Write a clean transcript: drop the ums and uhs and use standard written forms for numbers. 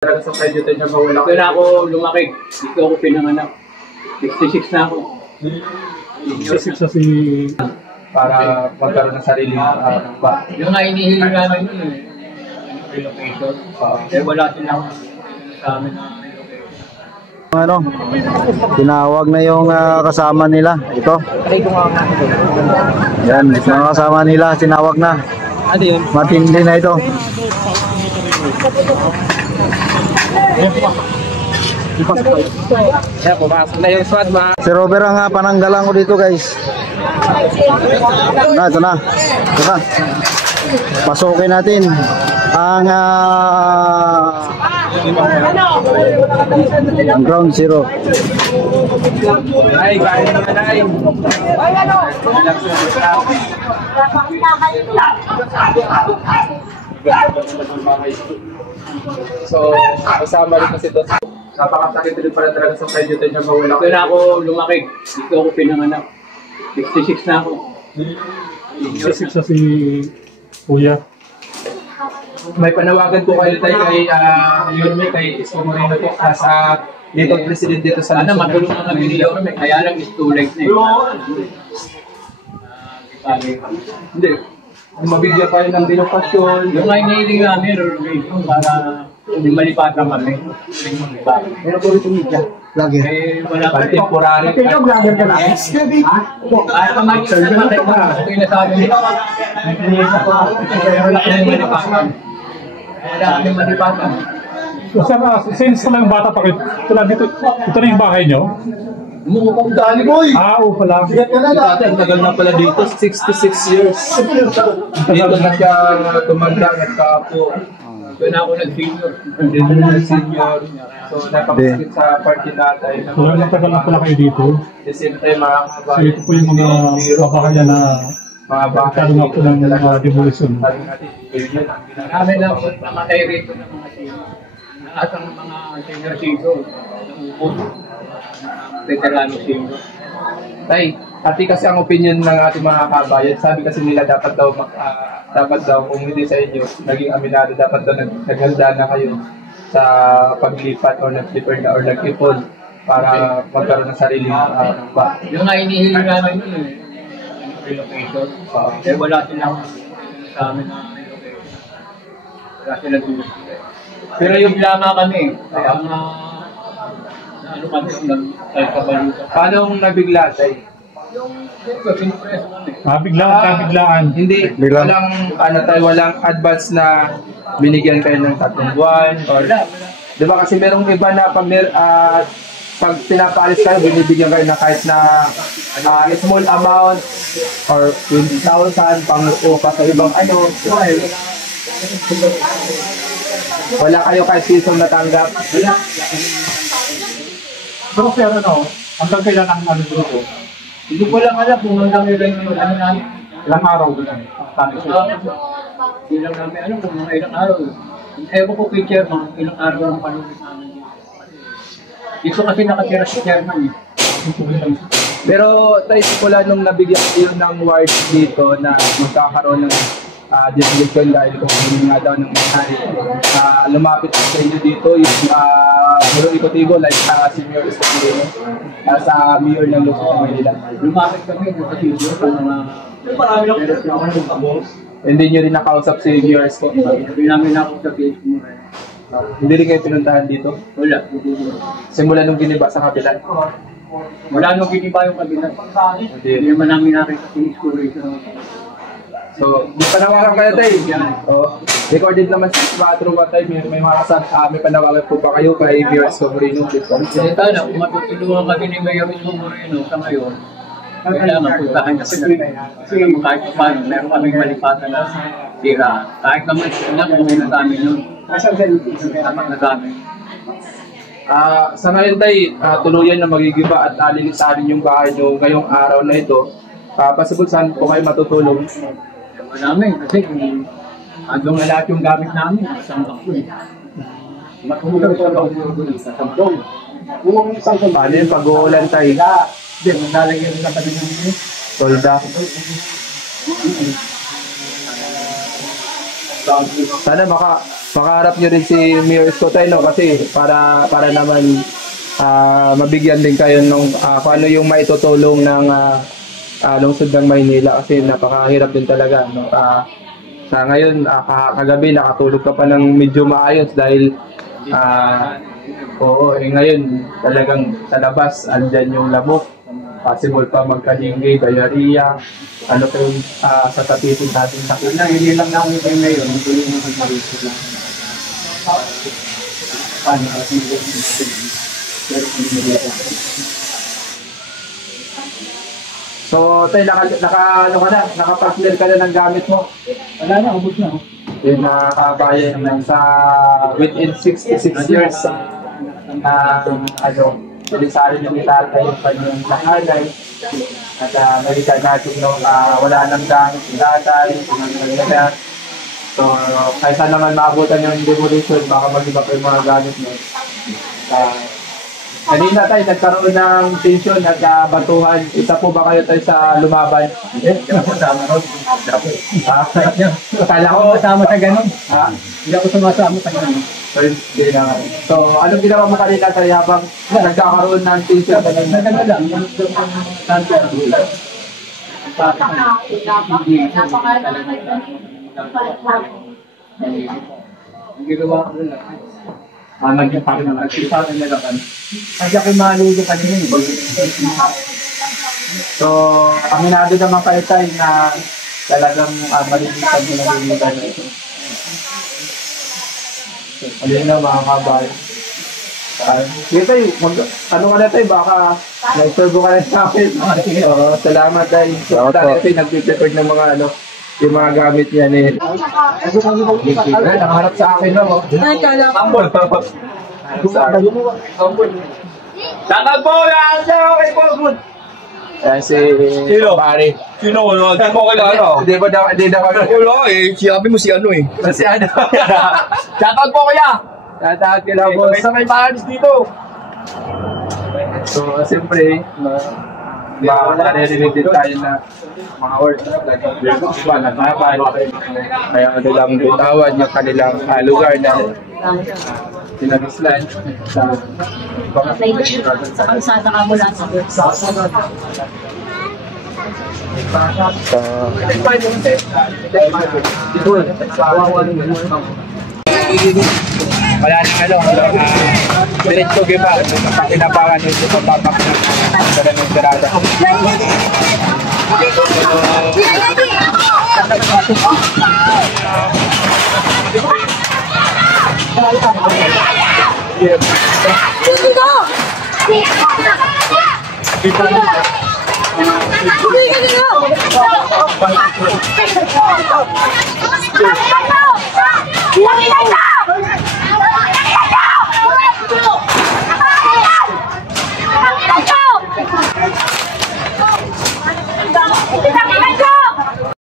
Talaga sa prejudice niya mawala. Kaya ako lumaki. Dito ako pinanganak. 66 na ako. 66 na si... Para magkaroon ng sarili ba? Yung nga inihiling namin yun eh. Relocation. Wala silang sa amin na relocation. Ano, tinawag na yung kasama nila. Ito. Yan, yung kasama nila, tinawag na. Ano yun? Matindi na ito. Pumasok na yung SWAT ba? Si Robert ang pananggalang ko dito, guys. Ito na. Ito na. Pasukin natin ang ground zero. Ay, kaya naman ay. So, kasama rin kasi doon. Napakasakit rin pala talaga sa prejudice niya mawala. Kaya ako lumaki. Dito ako pinanganak. 66 na ako. 66 na si Kuya. May panawagan po kayo tayo kay Yorme, kay Isko Moreno po sa dito president dito sa Luzon. Matulungan kami ni Yorme, kaya lang is too late na hindi. Mabigyan kayo ng binokasyon. Yung nga inihiling namin, relocation para hindi malipatan kami. Pero po ito media. Lagi. Eh, wala pa temporary. Pero vlogger ka lang. Ay, pamagin na natin na. Ito yung nasabi nila. Wala kami malipatan. Wala kami malipatan. Since na yung bata pa kayo, ito na yung bahay nyo? Mukhang dali, boy! Oo pala. Ang tagal na pala dito, 66 years. Dito na siya tumanda at kapo. Doon ako nag-senior. Dito na nag-senior. So, napakasakit sa party natin. Wala nang tagal na pala kayo dito. At the same time, mga So ito po yung mga babahayan na magkano na po ng demolition. Marami na po namatay rito ng mga senior. Lahat ng mga senior-senior. Naupot. Veterano senior. Tay, pati kasi ang opinion ng ating mga kabayan, sabi kasi nila dapat daw kung hindi sa inyo, naging aminado, dapat daw naghanda na kayo sa paglipat o nag-flipper na or nag-ipon para magkaroon ng sariling ba. Yung nga inihiling namin yun eh, relocation. Eh wala silang sa amin na relocation. Wala silang tulog. Pero yung lama kami, kaya nga ano kami yung nagkakabalutan. Paano nabigla tayo? Yung pinupreso kami. Biglaan. Hindi, walang advance na binigyan kayo ng 3 buwan or di ba kasi merong iba na pag pinapalis kayo, binibigyan kayo na kahit na small amount or 20,000 pang upa sa ibang ano. Wala kayo kahit season natanggap. Pero kasi hanggang kailan ang grupo? Hindi ko lang alam kung hanggang ilan yung ano namin. Ilang araw doon? Hindi lang namin alam kung mga ilang araw. Ewan ko kay Chairman, ilang araw ang panulit namin. Dito kasi nakatira si Chairman eh. Pero tayo simula nung nabigyan kayo ng ward dito na magkakaroon ng distribution dahil kung hindi nga daw ng may lumapit sa inyo dito yung ikotigo like senior Isko sa mayor ng Luzon, Manila. Lumapit kami sa studio sa mga hindi nyo rin nakausap si mayor Isko. Hindi namin nakausap si Isko. Hindi rin kayo pinuntahan dito? Wala. Simula nung giniba sa kapitan? Wala nung giniba yung kapitan. Hindi naman namin nakita si Isko rito. So, may panawagan kayo tayo. Recorded naman sa mga trupa tayo. May panawagan po pa kayo kay Mayor Isko Moreno. Kasi tayo na, kung matutulungan kami ni Mayor Isko Moreno sa ngayon, kailangan po tayo na kahit paano, meron kaming malipatan na tira. Kahit naman sila, kung na namin yun. Tapat na kami. Sa ngayon tayo, tuluyan na magigiba at alilisanin yung bahay nyo ngayong araw na ito. Possible saan po kayo matutulong? Namin kasi andong na lahat yung gamit namin sa bakso eh. Matulog sa bakso sa sampong. Kung isang paano yung pag-uulan tayo? Hindi, maglalagyan na kami ng solda. Sana makaharap nyo rin si Mayor Isko tayo, no? Kasi para naman mabigyan din kayo ng kung ano yung maitutulong ng lungsod ng Maynila kasi napakahirap din talaga, no? Sa ngayon, kagabi nakatulog ka pa ng medyo maayos dahil oo, ngayon talagang sa labas andyan yung lamok, possible pa magka-dengue, diarrhea, ano pa yung sa tapitin natin sa kuna. Hindi lang namin kayo ngayon, hindi lang mag-marito lang. Paano kasi So, tayo, nakapag-clear ka na ng gamit mo. wala na, ubos na. Yung mga kabayan na sa within 66 years, pilisari ng itatay yung kanyang nakalay. At nalitan natin no, wala nang gamit si tatay, so, kaysa naman maabutan yung demolition, baka mag-iba pa yung mga gamit mo. Kanina tayo, nagkaroon ng tension at batuhan. Isa po ba kayo tayo sa lumaban? Hindi ako kasama ron. Akala ko, Kasama sa ganun. Hindi ako sumasama sa ganun. so, anong ginawa mo kanina tayo habang nagkakaroon ng tension? Nagano lang. Ang ginawa ko lang. Nagpapakita ng Nagsisabi na lang. Kasi ako malulo kanina. So, aminado naman kayo tayo na talagang malilitan mo na lilitan na ito. Alin na mga kabay. Sige tayo, ano ka na tayo, baka nag-servo ka na sa akin. Salamat tayo. Dahil tayo nag-prepare ng mga yung mga gamit niya ni... Nakaharap sa akin na mo. Sambol. Sambol po! Okay po! Yan si... Sino? Pare. Sino? Hindi mo kilala. Hindi na kami. Wala eh. Sinabi mo si ano eh. Si ano? Shoutout po kuya! Tatahat ka lang, boss. Sa may pahanis dito. So, siyempre, maririnig din tayo na mga words na nagmapan. Kaya kanilang bitawan yung kanilang lugar na sinabislan sa Sa kalsada ka mula sa wala nang diretso giba pinabangan nito sa tapak ng sarada. Hindi